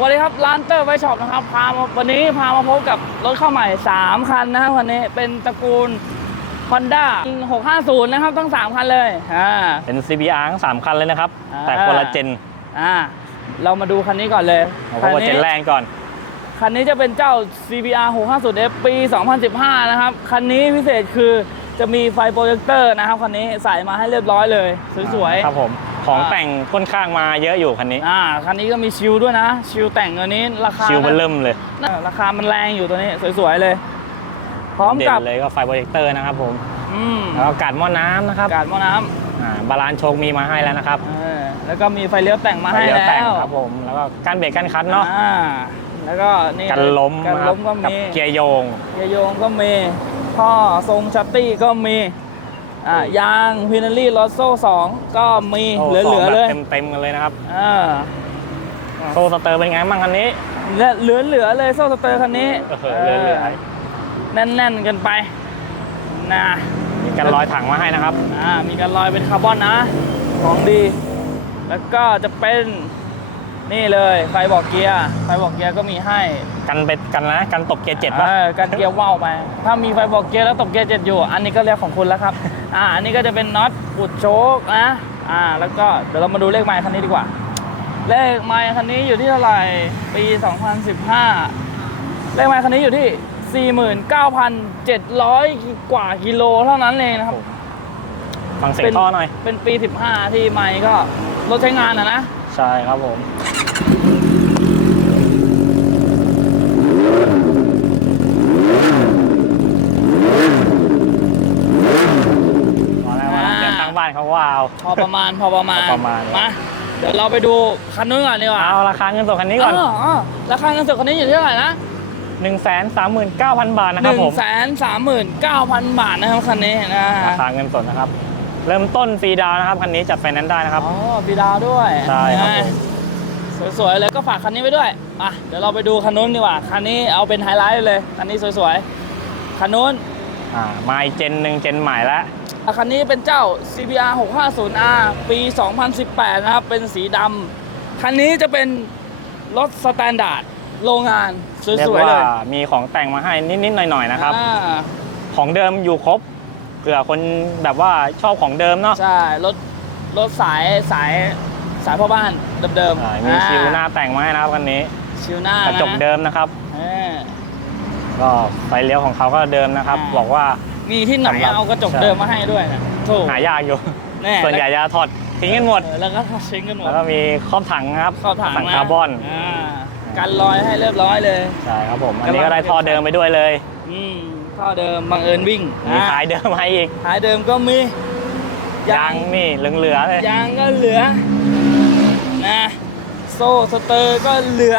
วันนี้ครับร้านเตอร์ไวช็อปนะครับพามาวันนี้พามาพบกับรถเข้าใหม่ 3 คันนะครับวันนี้เป็นตระกูล Honda 650 นะครับทั้ง 3 คันเลยอ่าเป็น CBR ทั้งสามคันเลยนะครับ อ่า แต่คนละเจนอ่าเรามาดูคันนี้ก่อนเลยเอาเพราะว่าเจนแรกก่อนคันนี้จะเป็นเจ้า CBR 650F ปี 2015 นะครับ คันนี้พิเศษคือจะมีไฟโปรเจคเตอร์นะครับคันนี้ใส่มาให้เรียบร้อยเลยสวยๆ ครับผม ของแต่งค่อนข้างมาเยอะอยู่คันนี้ อ่าคันนี้ก็มีชิลด้วยนะ ชิลแต่งอันนี้ราคาชิวเบอร์เริ่มเลยน่าราคามันแรงอยู่ตัวนี้สวยๆเลย พร้อมเด่กับนเลยก็ไฟโปรเจคเตอร์นะครับผมอืมแล้วก็การหม้อน้ำนะครับกาดหม้อน้อ่าบาลานซ์โชคมีมาให้แล้วนะครับำเออแล้วก็มีไฟเลี้ยวแต่งมาให้ไฟเลี้ยวแล้แต่งวครับผมแล้วก็การเบรกการคัดเนาะอ่าแล้วก็นี่กันล้มกันนะคล้รับมก็กับมีเกียร์โยง เกียร์โยงก็มีท่อทรงชัตตี้ก็มี อ่ายางพินารี่ลอโซ่สองก็มีโเหลือๆเลยเต็มเต็มๆกันเลยนะครับอ่าโซสเตอร์เป็นไงบ้างคันนี้และเหลือๆเลยโซ่สเตอร์คันนี้เออเหลือเหลือแน่นๆกันไปนะมีกันรอยถังมาให้นะครับอ่ามีการลอยเป็นคาร์บอนนะของดี แล้วก็จะเป็น นี่เลยไฟบอกเกียร์ไฟบอกเกียร์ก็มีให้กันเป็นกันนะกันตกเกียร์เจ็ดป่ะเออกันเกียร์ว่าวไปถ้ามีไฟบอกเกียร์แล้วตกเกียร์เจ็ดอยู่ อันนี้ก็เรียกของคุณแล้วครับ อ่าอันนี้ก็จะเป็นน็อตอุดโชคนะอ่า แล้วก็เดี๋ยวเรามาดูเลขไมล์คันนี้ดีกว่า เลขไมล์คันนี้อยู่ที่เท่าไหร่ปี 2015 เลขไมล์คันนี้อยู่ที่ 49,700 กว่ากิโลเท่านั้นเองนะครับฟังเสียงท่อหน่อย เป็นปี 15 ที่ไมค์ก็รถใช้งานอะนะ ใช่ครับผม มาแล้ว มาแล้วอ่าเดี๋ยวตั้งบ้านเขาว้าวพอประมาณพอประมาณพอประมาณ มาเดี๋ยวเราไปดูคันนู้นก่อนดีกว่าเอาราคาเงินสดคันนี้ก่อนอ๋ออ๋อราคาเงินสดคันนี้อยู่ที่เท่าไหร่นะ1 3 9 0 0 0 บาทนะหครับนึ่ผงมแสนสามหมื่นเก้าพันบาทนะครับคันนี้นะราคาเงินสดนะครับ เริ่มต้นฟรีดาวน์นะครับคันนี้จัดไฟแนนซ์ได้นะครับ อ๋อปีดาวด้วยใช่ครับผม นะสวยๆเลยก็ฝากคันนี้ไว้ด้วยอะเดี๋ยวเราไปดูคันนู้นดีกว่าคันนี้เอาเป็นไฮไลท์เลยคันนี้สวยๆคันนู้น อ่ามาอีกเจนหนึ่งเจนใหม่แล้วอะ คันนี้เป็นเจ้า CBR 650R ปี 2018 นะครับ เป็นสีดำคันนี้จะเป็นรถสแตนดาร์ดโรงงานสเรียกวยๆว่าเลยมีของแต่งมาให้นิดๆหน่อยๆนะครับ อ่าของเดิมอยู่ครบเผื่อคนแบบว่าชอบของเดิมเนาะใช่ รถรถสายสายสายพ่อบ้านเดิมใช่ๆมีอ่ชิวหน้าแต่งมาให้นะครับคันนี้ชิวหน้ากระจกนเดิมนะครับเออก็ไฟเลี้ยวของเขาก็เดิมนะครับ อ่า บอกว่า มีที่ไหนสำหรับ เอากระจกใช่เดิมมาให้ด้วยนะถูกหายากอยู่ แน่ส่วนใหญ่จะถอดทิ้งกันหมด เออแล้วก็ชิงกันหมดแล้วก็มีครอบถังนะครับเข้าถังถังนะคาร์บอนอ่ากันรอยให้เรียบร้อยเลย ใช่ครับผม อันนี้ก็ได้ท่อเดิมไปด้วยเลย อืมท่อเดิมบังเอิญวิ่งมีอ่าท้ายเดิมให้อีกท้ายเดิมก็มียางนี่เหลืองๆเลย ยางก็เหลือนะโซ่สเตอร์ก็เหลือ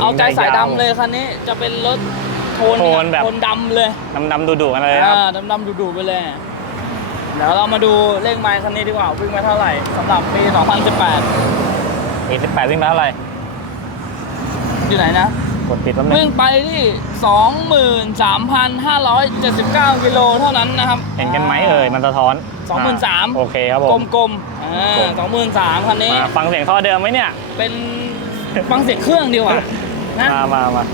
เอาใจสายดำเลยคันนี้จะเป็นรถโท นโทนแบบ โทนดำเลยดำๆดุๆกันเลยครับอ่าดำๆดุๆไปเลย เดี๋ยวเรามาดูเลขไมล์คันนี้ดีกว่าวิ่งไปเท่าไหร่สำหรับปี 2018อีก18วิ่งไปเท่าไหร่ อยู่ไหนนะ กดปิดแป๊บนึงวิ่งไปที่ 23,579กิโลเท่านั้นนะครับเห็นกันไหมเอ่ย มันสะท้อนสองหมื่นสามโอเคครับผม กลมๆอ่าสองหมื่นสามคันนี้ มาฟังเสียงท่อเดิมไหมเนี่ย เป็นฟังเสียงเครื่องดีกว่านะ มามามา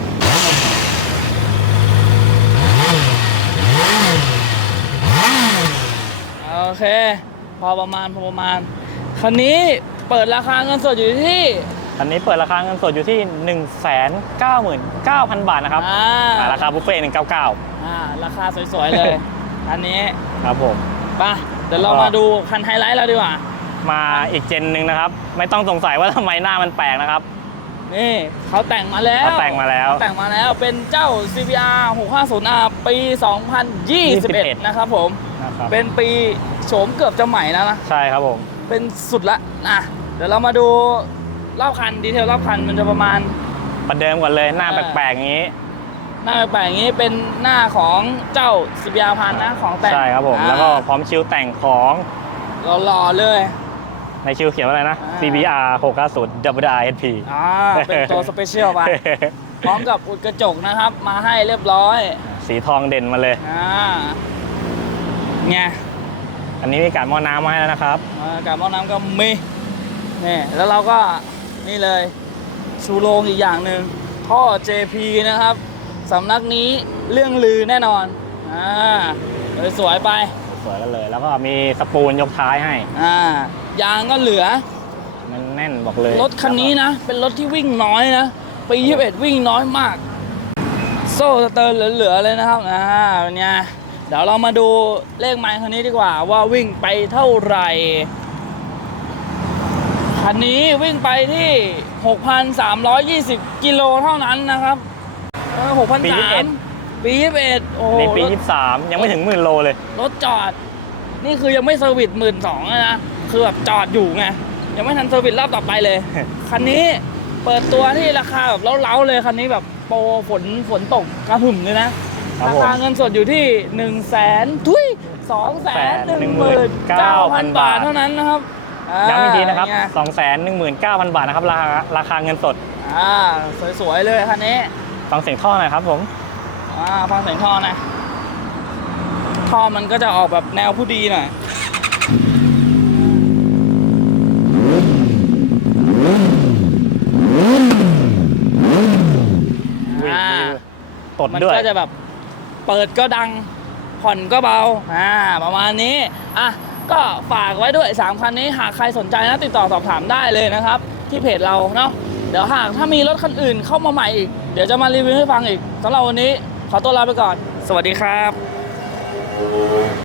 โอ เค พอประมาณพอประมาณ คันนี้เปิดราคาเงินสดอยู่ที่อันนี้เปิดราคาเงินสดอยู่ที่ 1 9 9 0 0 0 บาทนะครับอ่าอ่าราคาบุฟเฟ่ต์199 อ่าราคาสวยๆเลย อันนี้ครับผม ไปะเดี๋ยวเรามาดูคันไฮไลท์เราดีกว่า มาอีกเจนหนึ่งนะครับ ไม่ต้องสงสัยว่าทำไมหน้ามันแปลกนะครับ นี่เขาแต่งมาแล้วเขาแต่งมาแล้วแต่งมาแล้วเป็นเจ้า CBR 650R ปี 2021นะครับผม นะครับเป็นปีโฉมเกือบจะใหม่แล้วนะ ใช่ครับผม เป็นสุดละนะเดี๋ยวเรามาดูรอบคันดีเทลรอบคันมันจะประมาณประเดิมก่อนเลยหน้าเออแปลกๆอย่างนี้ หน้าแปลกๆอย่างนี้เป็นหน้าของเจ้า CBR พันนะของแต่งใช่ครับผม อ่าแล้วก็พร้อมชิวแต่งของหล่อๆเลย ในชิวเขียนว่าอะไรนะ อ่า CBR 650 WRSP อ่าเป็นตัวสเปเชียลไปพร้อมกับอุดกระจกนะครับ มาให้เรียบร้อยสีทองเด่นมาเลยอ่า ไงอันนี้มีการหม้อน้ำมาให้แล้วนะครับอ่าการหม้อน้ำก็มีนี่แล้วเราก็นี่เลยชูโรงอีกอย่างหนึ่งท่อ JP นะครับสำนักนี้เรื่องลือแน่นอนอ่าสวยๆไปสวยกันเลย แล้วก็มีสปูนยกท้ายให้อ่ายางก็เหลือ แน่นๆบอกเลยรถคันนี้นะ เป็นรถที่วิ่งน้อยนะปี21วิ่งน้อยมาก โซ่สเตอร์เหลือๆเลยนะครับอ่าเป็นไง เดี๋ยวเรามาดูเลขไมล์คันนี้ดีกว่าว่าวิ่งไปเท่าไหร่คันนี้วิ่งไปที่ 6,320 กิโลเท่านั้นนะครับเออปี6,300ปี21โอ้อันโหนี้ปีรถ23ยังไม่ถึงหมื่นโลเลย รถจอด นี่คือยังไม่เซอร์วิสหมื่นสองนะ คือแบบจอดอยู่ไง ยังไม่ทันเซอร์วิสรอบต่อไปเลย คันนี้เปิดตัวที่ราคาแบบเล้าๆเลย คันนี้แบบโปรฝนฝนตกกระหึ่มเลยนะ ครับราผม คาเงินสดอยู่ที่1นึ่งแสนทุยสองแสนหนึ่งหมื่นเก้าพันบาทเท่านั้นนะครับอ่าย้ำอีกทีนะครับไง219,000 บาทนะครับราคาราคาเงินสด อ่าสวยๆเลยคันนี้ฟังเสียงท่อหน่อยครับผม อ่าฟังเสียงท่อนะท่อมันก็จะออกแบบแนวผู้ดีหน่อยอ่าตดมันด้วย ก็จะแบบ เปิดก็ดังผ่อนก็เบาอ่าประมาณนี้อะก็ฝากไว้ด้วย 3 คันนี้หากใครสนใจนะติดต่อสอบถามได้เลยนะครับ ที่เพจเราเนาะเดี๋ยวหากถ้ามีรถคันอื่นเข้ามาใหม่อีก เดี๋ยวจะมารีวิวให้ฟังอีกสำหรับวันนี้ขอตัวลาไปก่อน สวัสดีครับ